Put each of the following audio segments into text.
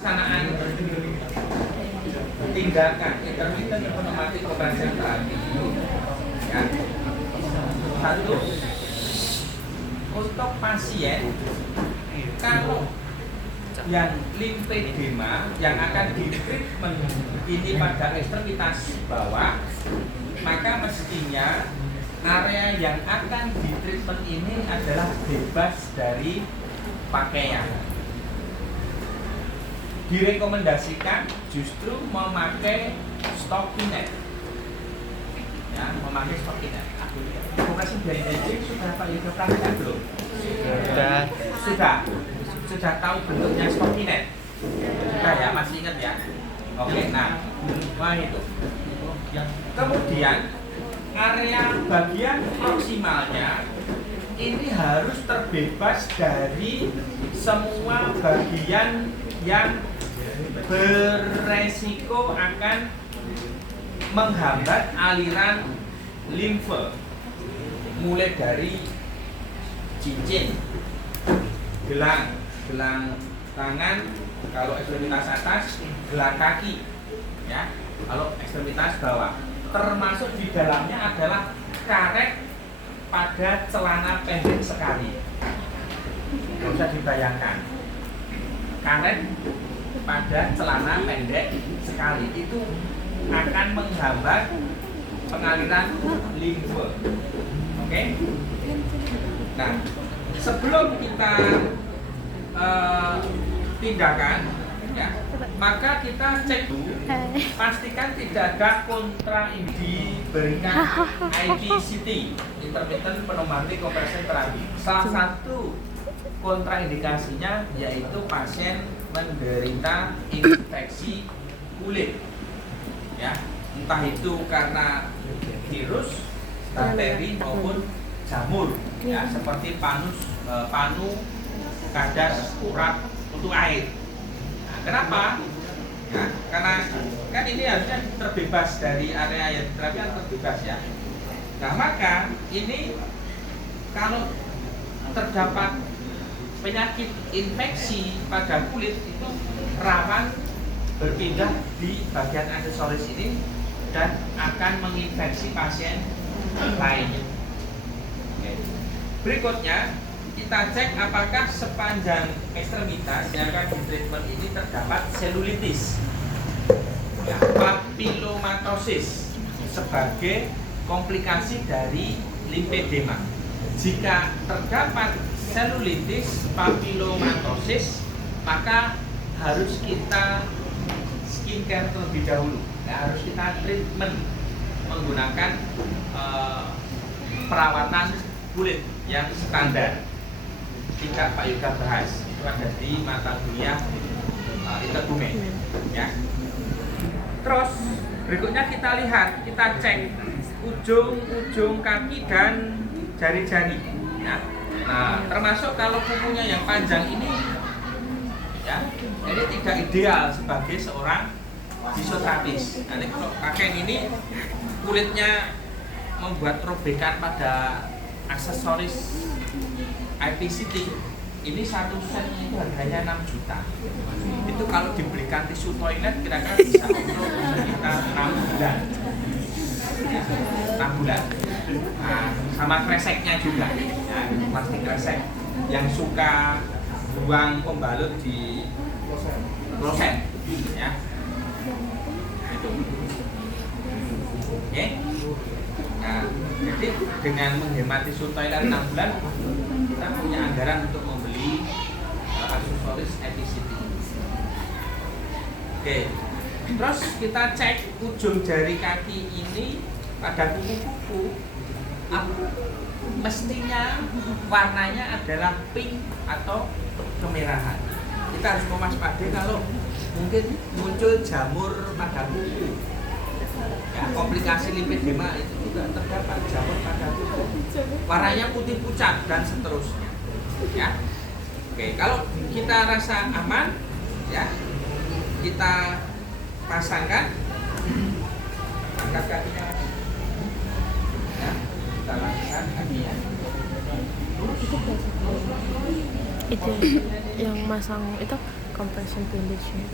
Pelaksanaan tindakan intermittent pneumatic operation therapy ya. Satu, untuk pasien kalau yang limfedema yang akan ditreatment ini pada ekstremitas bawah, maka mestinya area yang akan ditreatment ini adalah bebas dari pakaian. Direkomendasikan justru memakai stockinette, ya, memakai stockinette. Operasi biaya aging sudah Pak Yuda praktek belum? Sudah tahu bentuknya stockinette? Sudah ya, masih ingat ya? Oke, nah, wah itu. Kemudian area bagian proksimalnya ini harus terbebas dari semua bagian yang beresiko akan menghambat aliran limfe, mulai dari cincin, gelang tangan kalau ekstremitas atas, gelang kaki, ya kalau ekstremitas bawah, termasuk di dalamnya adalah karet pada celana pendek sekali. Nggak usah dibayangkan, karet pada celana pendek sekali itu akan menghambat pengaliran limfe. Oke? Nah, sebelum kita tindakan, ya, maka kita cek dulu, pastikan tidak ada kontraindikasi IPCT, intermittent pneumatic operation therapy. Salah satu kontraindikasinya yaitu pasien menderita infeksi kulit, ya, entah itu karena virus, bakteri maupun jamur, ya, seperti panu, kadas, urat, kutu air. Nah, kenapa? Ya, karena kan ini harusnya terbebas dari area yang terapi, kan terbebas ya. Nah, maka ini kalau terdapat penyakit infeksi pada kulit itu rawan berpindah di bagian aksesoris ini dan akan menginfeksi pasien lainnya. Oke. Berikutnya kita cek apakah sepanjang ekstremitas yang akan ditreatment ini terdapat selulitis, ya, papilomatosis sebagai komplikasi dari limfedema. Jika terdapat selulitis papilomatosis, maka harus kita skincare terlebih dahulu, ya, harus kita treatment menggunakan perawatan kulit yang standar. Tidak Pak Yuda bahas, itu ada di mata kuliah Itebume, ya. Terus berikutnya kita lihat, kita cek ujung-ujung kaki dan jari-jari, ya. Nah, termasuk kalau kukunya yang panjang ini, ya, ini tidak ideal sebagai seorang fisioterapis. Nanti kalau kakek ini kulitnya membuat robekan pada aksesoris IPCT, ini satu setnya itu harganya 6 juta. Itu kalau dibelikan tisu toilet kira-kira bisa untuk sekitar 6 bulan. Ya, 6 bulan. Nah, sama kreseknya juga, ya, plastik kresek yang suka buang pembalut di kloset, ya. Itu. Oke. Nah, jadi dengan menghemat tisu toilet 6 bulan, kita punya anggaran untuk membeli aksesoris IPCT. Oke. Terus kita cek ujung jari kaki ini pada kuku-kuku, mestinya warnanya adalah pink atau kemerahan. Kita harus mewaspadai kalau mungkin muncul jamur pada kuku, ya, komplikasi limfedema itu juga terdapat jamur pada kuku, warnanya putih pucat dan seterusnya, ya. Oke, kalau kita rasa aman, ya, kita pasangkan, angkat kakinya, ya, kita lakukan kakinya. Itu yang masang itu compression bandage ya.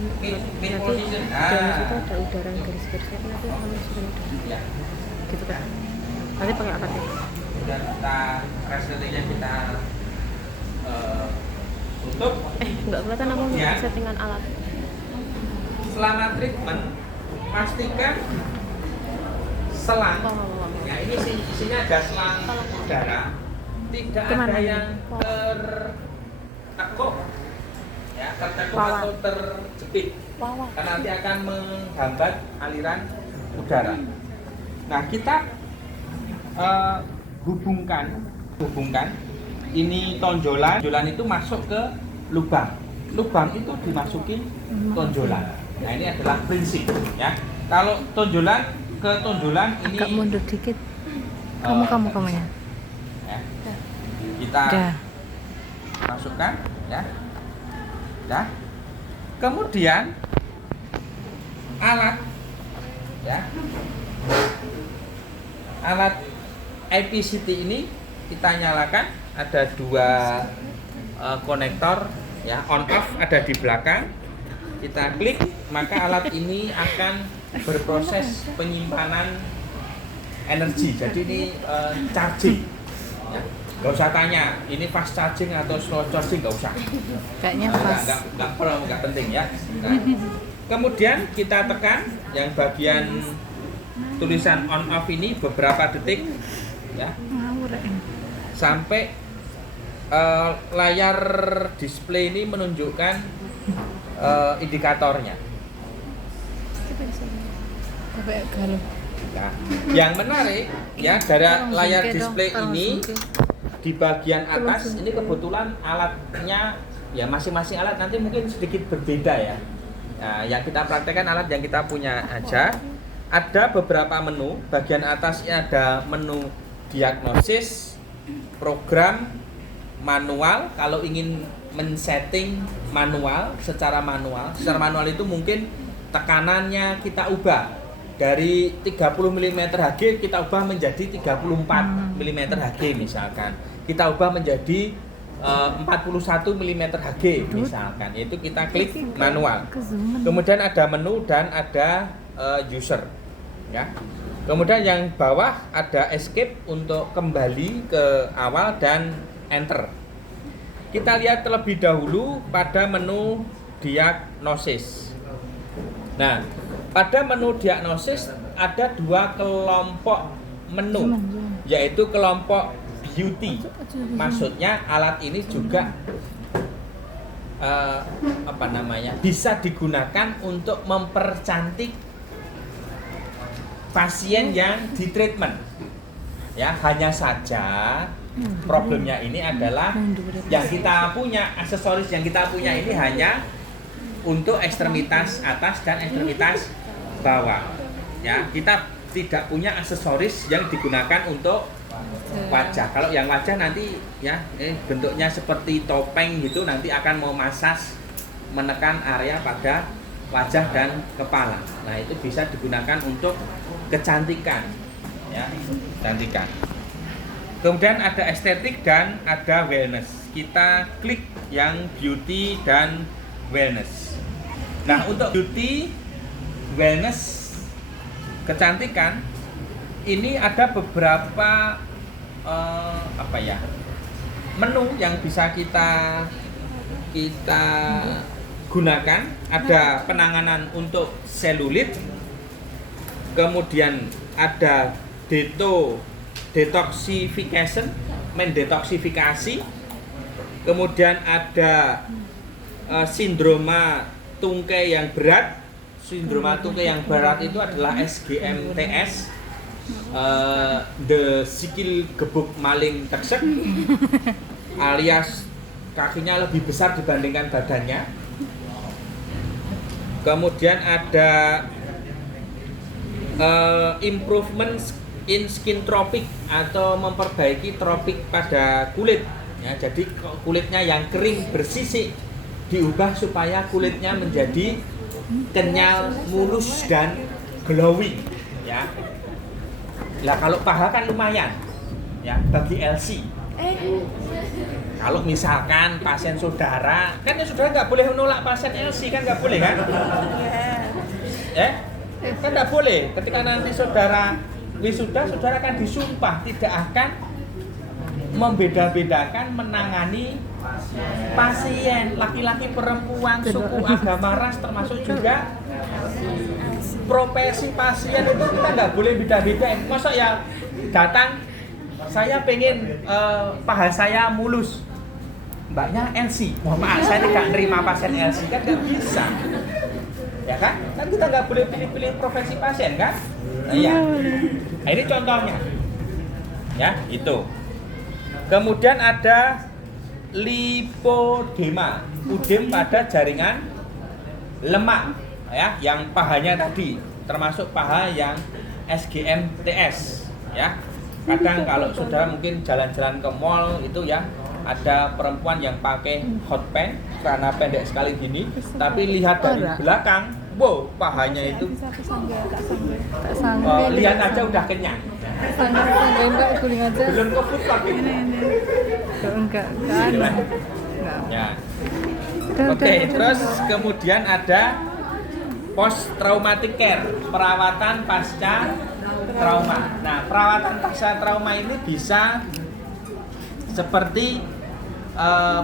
Mid Nanti position. dalam situ ada udara yang garis-garisnya, nanti akan masukin udara. Ya. Gitu kan. Nanti pakai apa tuh? Kemudian kita resletingnya kita tutup. Nggak kelihatan aku Ya. settingan alat. Selama treatment pastikan selang. Wow. Ya ini isinya ada selang udara. Tidak Kemana ada ini? yang tertekuk, ya tertekuk Wawan. atau terjepit. Wow. Karena nanti akan menghambat aliran udara. Nah kita hubungkan ini tonjolan itu masuk ke lubang itu dimasukin tonjolan. Nah ini adalah prinsip ya. Kalau tonjolan ke tonjolan ini Agak mundur dikit. Kamu ya. Ya. Kita Dah. masukkan ya. Dah. Kemudian alat ya. Alat IPCT ini kita nyalakan, ada dua konektor ya, on off ada di belakang. Kita klik maka alat ini akan berproses penyimpanan energi. Jadi ini charging ya. Gak usah tanya ini fast charging atau slow charging, gak usah. Kayaknya pas. Nggak penting ya. Nah, kemudian kita tekan yang bagian tulisan on off ini beberapa detik ya, Ngawur ya. sampai layar display ini menunjukkan indikatornya. Sampai galau. Nah, yang menarik ya dari layar display ini di bagian atas ini kebetulan alatnya ya, masing-masing alat nanti mungkin sedikit berbeda ya. Nah, yang kita praktekkan alat yang kita punya aja. Ada beberapa menu, bagian atasnya ada menu diagnosis, program, manual. Kalau ingin men-setting secara manual itu mungkin tekanannya kita ubah dari 30 mm Hg kita ubah menjadi 34 mm Hg misalkan. Kita ubah menjadi 41 mm Hg misalkan. Itu kita klik manual. Kemudian ada menu dan ada user ya. Kemudian yang bawah ada escape untuk kembali ke awal dan enter. Kita lihat terlebih dahulu pada menu diagnosis. Nah, pada menu diagnosis ada dua kelompok menu, yaitu kelompok beauty. Maksudnya alat ini juga bisa digunakan untuk mempercantik pasien yang di treatment. Ya, hanya saja problemnya ini adalah yang kita punya, aksesoris yang kita punya ini hanya untuk ekstremitas atas dan ekstremitas bawah. Ya, kita tidak punya aksesoris yang digunakan untuk wajah. Kalau yang wajah nanti ya bentuknya seperti topeng gitu, nanti akan mau masas menekan area pada wajah dan kepala. Nah, itu bisa digunakan untuk kecantikan ya, kecantikan. Kemudian ada estetik dan ada wellness. Kita klik yang beauty dan wellness. Nah, untuk beauty, wellness, kecantikan ini ada beberapa menu yang bisa kita gunakan. Ada penanganan untuk selulit, kemudian ada detoxification, mendetoksifikasi, kemudian ada sindroma tungkai yang berat. Sindroma tungkai yang berat itu adalah SGMTS, the sikil gebuk maling teksek, alias kakinya lebih besar dibandingkan badannya. Kemudian ada improvement in skin tropik atau memperbaiki tropik pada kulit ya, jadi kulitnya yang kering bersisik diubah supaya kulitnya menjadi kenyal, mulus dan glowing ya. Lah kalau paha kan lumayan ya bagi LC Kalau misalkan pasien saudara, kan ya saudara nggak boleh menolak pasien LC, kan nggak boleh kan? Kan nggak boleh. Ketika nanti saudara wisuda, saudara akan disumpah tidak akan membeda-bedakan menangani pasien laki-laki, perempuan, suku, agama, ras, termasuk juga profesi pasien itu kita nggak boleh beda-bedain. Masa ya datang, saya pengen paha saya mulus, mbaknya LC, mohon maaf saya tidak nerima pasien LC, kan nggak bisa, ya kan? Kan kita nggak boleh pilih-pilih profesi pasien kan? Nah, iya. Nah, ini contohnya, ya itu. Kemudian ada lipodema, udem pada jaringan lemak, ya, yang pahanya tadi, termasuk paha yang SGMTS, ya. Kadang kalau saudara mungkin jalan-jalan ke mall itu ya, ada perempuan yang pakai hot pants, celana pendek sekali gini, tapi lihat dari belakang, wow, pahanya itu lihat aja udah kenyang. Enggak, guling aja. Belum ke food court ini. Enggak. Ya. Oke, terus kemudian ada post traumatic care, perawatan pasca trauma. Nah, perawatan pasca trauma ini bisa seperti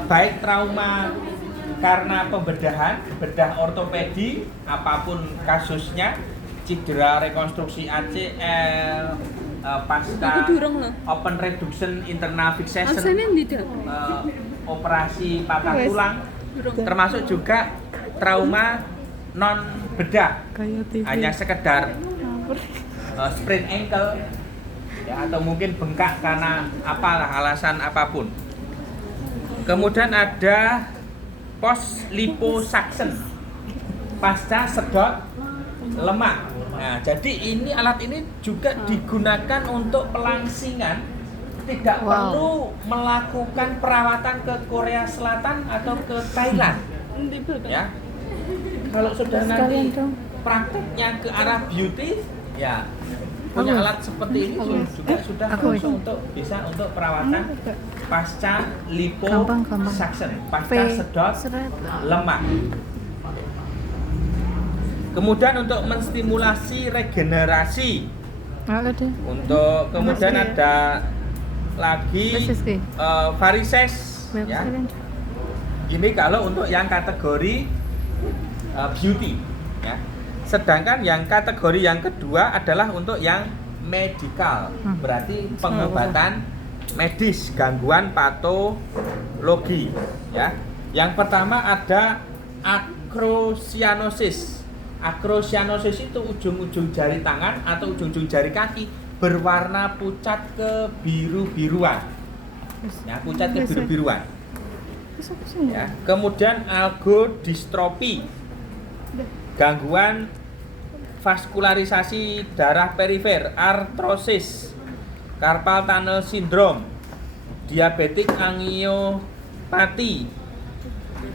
baik trauma karena pembedahan, bedah ortopedi, apapun kasusnya, cedera, rekonstruksi ACL, pasca open reduction internal fixation, operasi patah tulang, termasuk juga trauma non bedah, hanya sekedar sprain ankle, ya, atau mungkin bengkak karena apalah alasan apapun. Kemudian ada post liposuction, pasca sedot lemak. Nah, jadi ini alat ini juga digunakan untuk pelangsingan, tidak perlu melakukan perawatan ke Korea Selatan atau ke Thailand. Ya, kalau sudah nanti prakteknya ke arah beauty, ya punya alat seperti ini juga sudah untuk bisa untuk perawatan pasca liposuction, pasca sedot lemak. Kemudian untuk menstimulasi regenerasi. Untuk kemudian ada lagi varises, ya. Ini kalau untuk yang kategori beauty, ya. Sedangkan yang kategori yang kedua adalah untuk yang medical, berarti pengobatan medis, gangguan patologi, ya. Yang pertama ada acrocyanosis. Acrocyanosis itu ujung-ujung jari tangan atau ujung-ujung jari kaki berwarna pucat kebiru-biruan. Ya, pucat kebiru-biruan. Ya. Kemudian algodistrofi, gangguan vaskularisasi darah perifer, artrosis, carpal tunnel syndrome, diabetik angiopati,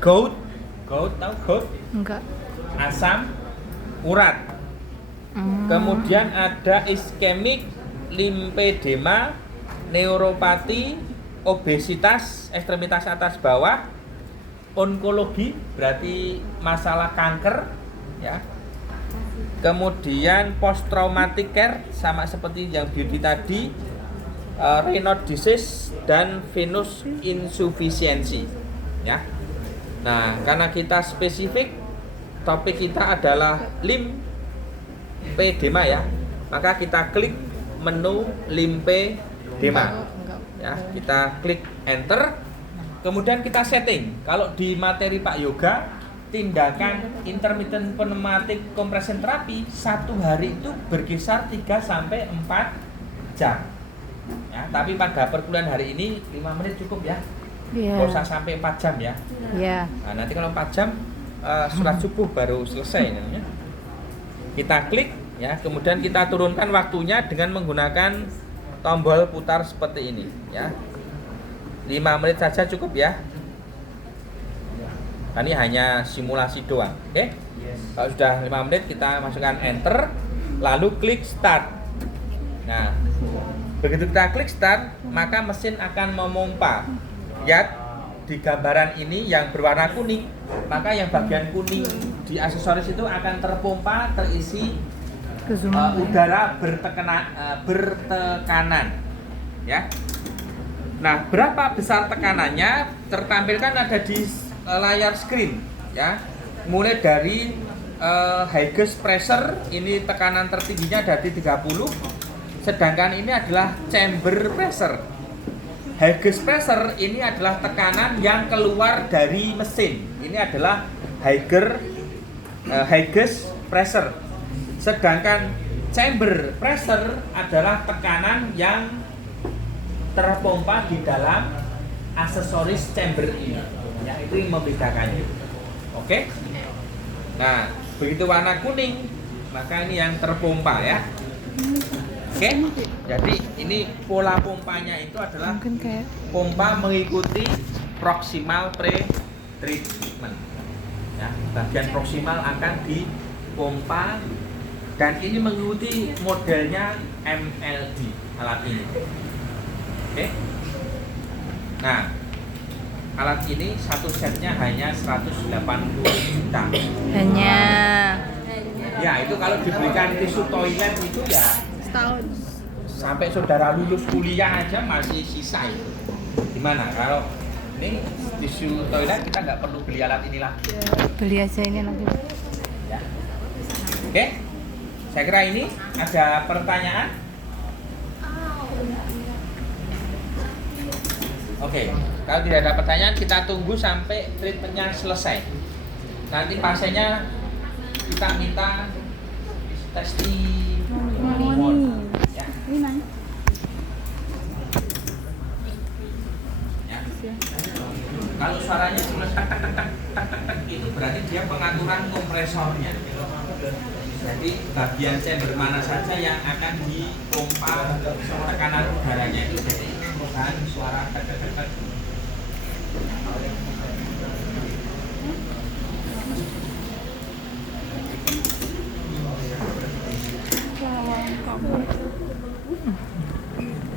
gout tahu gout? Enggak. Asam urat. Kemudian ada iskemik limfedema, neuropati, obesitas ekstremitas atas bawah, onkologi berarti masalah kanker, ya. Kemudian post traumatic care sama seperti yang beauty tadi, Raynaud disease dan venous insufficiency, ya. Nah, karena kita spesifik topik kita adalah limfedema, ya, maka kita klik menu limfedema, ya, kita klik enter, kemudian kita setting. Kalau di materi Pak Yoga, tindakan intermittent pneumatic compression therapy 1 hari itu berkisar 3 sampai 4 jam, ya, tapi pada perkuliahan hari ini 5 menit cukup, ya. Nggak usah sampai 4 jam, ya. Nah, nanti kalau 4 jam sholat subuh baru selesai, namanya. Kita klik, ya, kemudian kita turunkan waktunya dengan menggunakan tombol putar seperti ini, ya. 5 menit saja cukup, ya. Ini hanya simulasi doang, oke? Kalau sudah 5 menit kita masukkan enter, lalu klik start. Nah, Begitu kita klik start, maka mesin akan memompa. Lihat di gambaran ini yang berwarna kuning, maka yang bagian kuning di aksesoris itu akan terpompa, terisi udara bertekanan, ya. Nah, berapa besar tekanannya tertampilkan ada di layar screen, ya. Mulai dari high gauge pressure, ini tekanan tertingginya dari 30, sedangkan ini adalah chamber pressure. High gauge pressure ini adalah tekanan yang keluar dari mesin. Ini adalah high gauge pressure. Sedangkan chamber pressure adalah tekanan yang terpompa di dalam aksesoris chamber ini. Ya, itu yang membedakannya. Oke? Nah, begitu warna kuning, maka ini yang terpompa ya. Oke? Jadi ini pola pompanya itu adalah Mungkin kayak pompa mengikuti proximal pre-treatment. Ya, bagian proximal akan dipompa dan ini mengikuti modelnya MLD alat ini. Oke? Nah, alat ini satu setnya hanya 180 juta. hanya Ya, itu kalau dibelikan tisu toilet itu ya setahun. sampai saudara lulus kuliah aja masih sisa itu. Gimana kalau ini tisu toilet kita nggak perlu beli alat ini lagi. Beli aja ini nanti. Ya. Oke, saya kira ini ada pertanyaan. Oke, kalau tidak ada pertanyaan kita tunggu sampai treatmentnya selesai. Nanti pasiennya kita minta testimoni. Ya. Ya. Kalau suaranya cuma tak tak tak tak tak tak tak itu berarti dia pengaturan kompresornya. Jadi bagian chamber mana saja yang akan dipompa tekanan udaranya itu jadi perubahan suara tak tak tak tak.